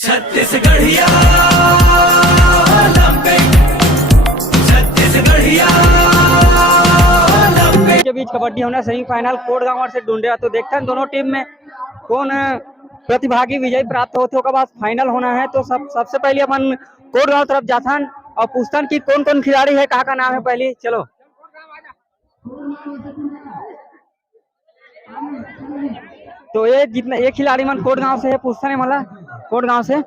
छत्तीसगढ़िया के बीच कबड्डी होना सेमीफाइनल कोटगांव से ढूंढे तो देखते हैं दोनों टीम में कौन प्रतिभागी विजय प्राप्त होते होगा। बाद फाइनल होना है तो सबसे पहले अपन कोटगांव तरफ जाथन और पूछतन कि कौन कौन खिलाड़ी है, कहाँ का नाम है। पहले चलो तो ये जितना एक खिलाड़ी मन कोटगांव से है, पूछतन है मला कोटगांव से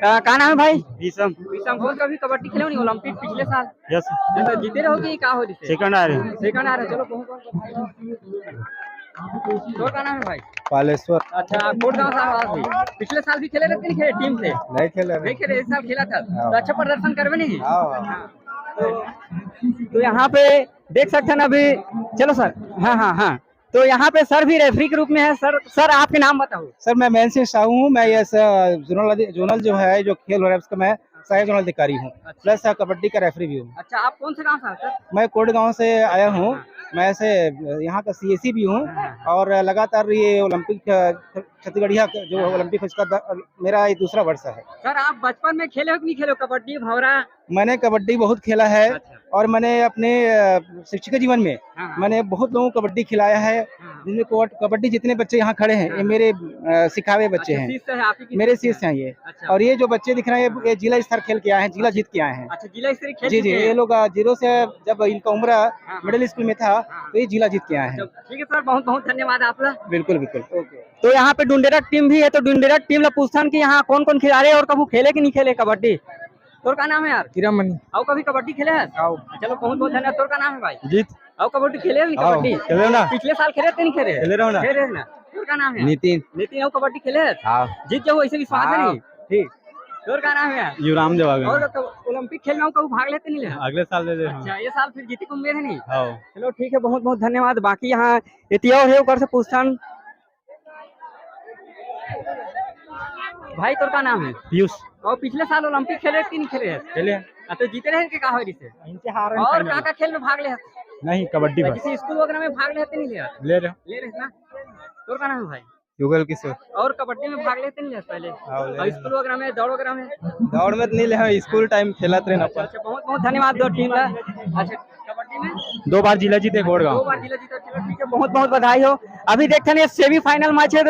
का नाम है भाई? विषम विषम कभी कबड्डी खेले नहीं ओलंपिक पिछले साल? यस तो जीते रहोगे का हो? सेकंड आ रहे सेकंड आ रहे। चलो तो का नाम है भाई? पालेश्वर। अच्छा कोटगांव से पिछले साल भी खेले रहते नहीं खेले टीम से? नहीं खेले इस साल खेला था तो अच्छा प्रदर्शन करवे नहीं? तो यहाँ पे देख सकते हैं अभी। चलो सर। हाँ तो यहाँ पे सर भी रेफरी के रूप में है। सर आपके नाम बताओ। सर मैं मैन सिंह साहू हूँ। मैं ये जोनल जो है जो खेल हो रहा है उसका मैं सहायक जोनल अधिकारी हूँ। प्लस कबड्डी का रेफरी भी हूँ। अच्छा आप कौन से गांव से सर? मैं कोटगांव से आया हूँ। मैं ऐसे यहाँ का सीएसी भी हूँ और लगातार ये ओलंपिक छत्तीसगढ़िया जो ओलंपिक उसका मेरा ये दूसरा वर्ष है। सर आप बचपन में खेले हो कि नहीं खेले हो कबड्डी भंवरा? मैंने कबड्डी बहुत खेला है। अच्छा। और मैंने अपने शिक्षक जीवन में मैंने बहुत लोगों को कबड्डी खिलाया है, जिनमें कबड्डी जितने बच्चे यहाँ खड़े हैं ये मेरे सिखावे बच्चे हैं, मेरे शिष्य हैं ये। अच्छा। और ये जो बच्चे दिख रहे हैं ये जिला स्तर खेल के आए हैं, जिला जीत के आए हैं। अच्छा जिला स्तरीय खेल? जी ये लोग जीरो से जब इनका उम्र मिडिल स्कूल में था तो ये जिला जीत के आए हैं। ठीक है सर, बहुत बहुत धन्यवाद आपका। बिल्कुल। तो यहाँ पे डुंडेरा टीम भी है तो डुंडेरा टीम ला पूछतान की यहाँ कौन कौन खिलाड़ी और कभी खेले कि नहीं खेले कबड्डी? तोर का नाम है यार? किरामनी। और कभी कबड्डी खेले है? चलो बहुत बहुत धन्यवाद। तोर का नाम है भाई? जीत। और कबड्डी खेले नहीं? कबड्डी खेले ना पिछले साल खेले थे नहीं खेले? खेले रहो ना। तोर का नाम है? नितिन। और कबड्डी खेले है? जीत जाओ ऐसे विश्वास है नहीं? ठीक। तोर का नाम है? युवराम देवागन। और ओलंपिक खेल में कभी भाग लेते नहीं? अगले साल ले। अच्छा ये साल फिर जीते की उम्मीद है नहीं? चलो ठीक है, बहुत बहुत धन्यवाद। बाकी यहाँ इतिहास से पूछतान भाई। तोर का नाम है? पीयूष। और पिछले साल ओलंपिक खेले कि नहीं खेले? खेले। तो जीते रहे के का हो इनसे? इनसे हार रहे। और का खेल में भाग ले? नहीं कबड्डी में। किसी स्कूल वगैरह में भाग लेते नहीं? ले रहे ना। तोर का नाम है भाई? युगल किशोर। और कबड्डी में भाग लेते नहीं पहले? और स्कूल वगैरह में दौड़ वगैरह में? दौड़ में नहीं ले, स्कूल टाइम खेलते रहे। अच्छा बहुत बहुत धन्यवाद दो टीम का। अच्छा कबड्डी में 2 बार जिला जीते कोटगांव। 2 बार जिला जीते। चलो ठीक है, बहुत बहुत बधाई हो। अभी देखते हैं सेमीफाइनल मैच है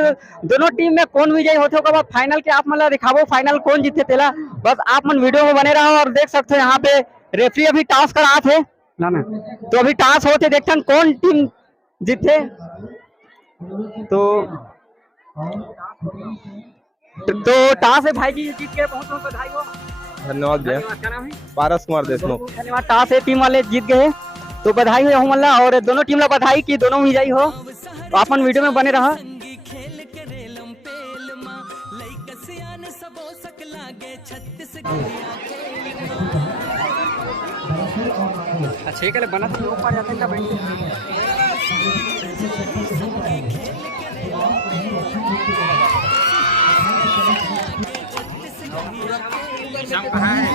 दोनों टीम में कौन विजयी होते होगा। फाइनल के आप मतलब दिखाओ फाइनल कौन जीते तेला। बस आप मन वीडियो में बने रहो और देख सकते हो यहाँ पे रेफरी अभी टास्क करा थे ना तो अभी टास्क होते देखते हैं कौन टीम जीते। तो टास्क है भाई जी जीत के, बहुत बहुत बधाई हो। धन्यवाद भैया। क्या नाम है? पारस कुमार देशमुख। धन्यवाद। टास्क है टीम वाले जीत गए तो बधाई हो हमला। और दोनों टीम ला बधाई की दोनों विजयी हो। तो अपन वीडियो में बने रहा। अच्छे के लिए बना तो लोग पा जाते हैं भाई। कहाँ है?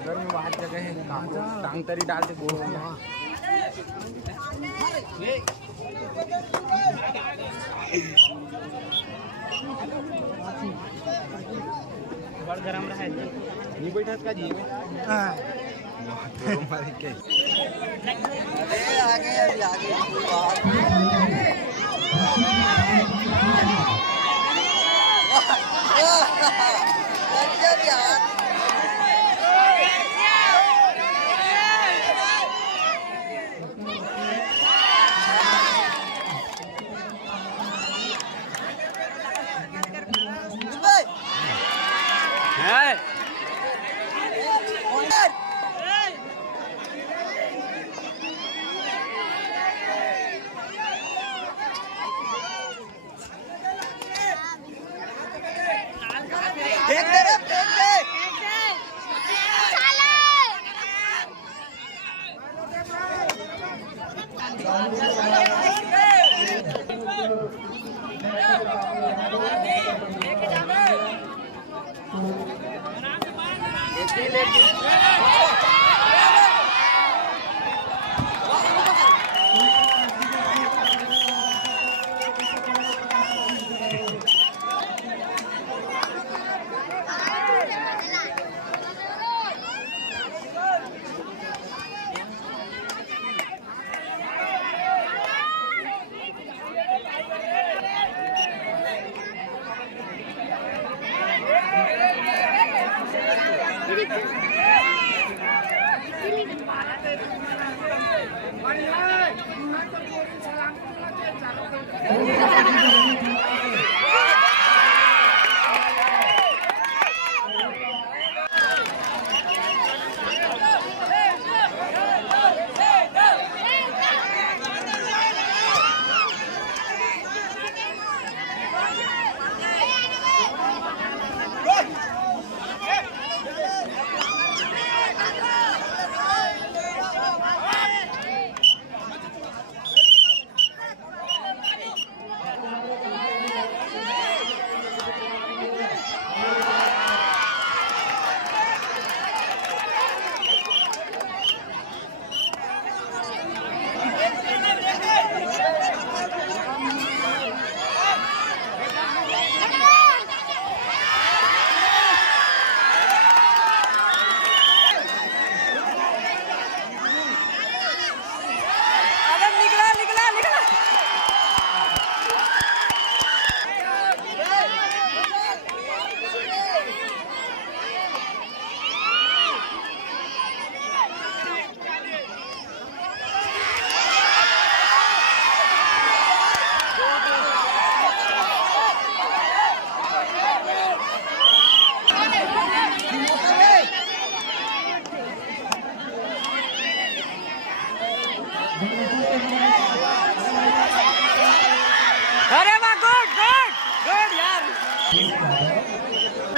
घर में बाहर जगह है, टांग तरी डाल के गोल गरम रहा है नहीं बैठा का जी हां आगे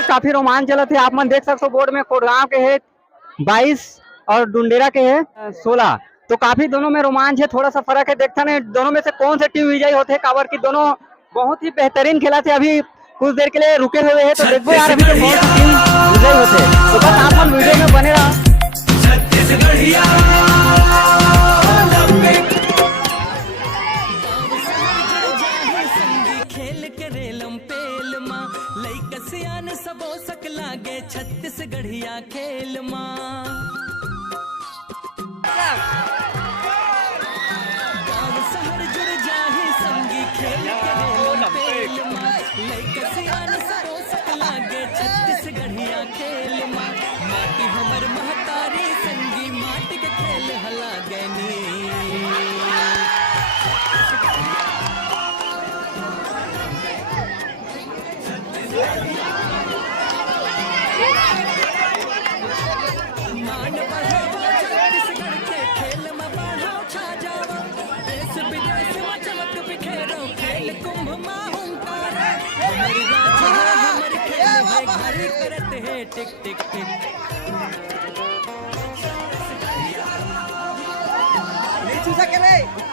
काफी रोमांच चला थे। आप मन देख सकते हो बोर्ड में कोटगांव के है 22 और डुंडेरा के है 16। तो काफी दोनों में रोमांच है, थोड़ा सा फर्क है। देखता नहीं दोनों में से कौन से टीम विजयी होते हैं। काबर की दोनों बहुत ही बेहतरीन खेला थे। अभी कुछ देर के लिए रुके हुए हैं, तो देखो यार अभी तो कौन सी टीम विजयी होते हैं। तो बस आप मन वीडियो में बने रहा। छत्तीसगढ़िया खेल माँ गाँव शहर जुड़ जाही संगी खेल पेल माँ लइका सियान सबो सकला गे छत्तीसगढ़िया खेल माँ माटी हमर महतारी संगी माटी के खेल हला गनी टिक टिक टिक नहीं छू सके रे।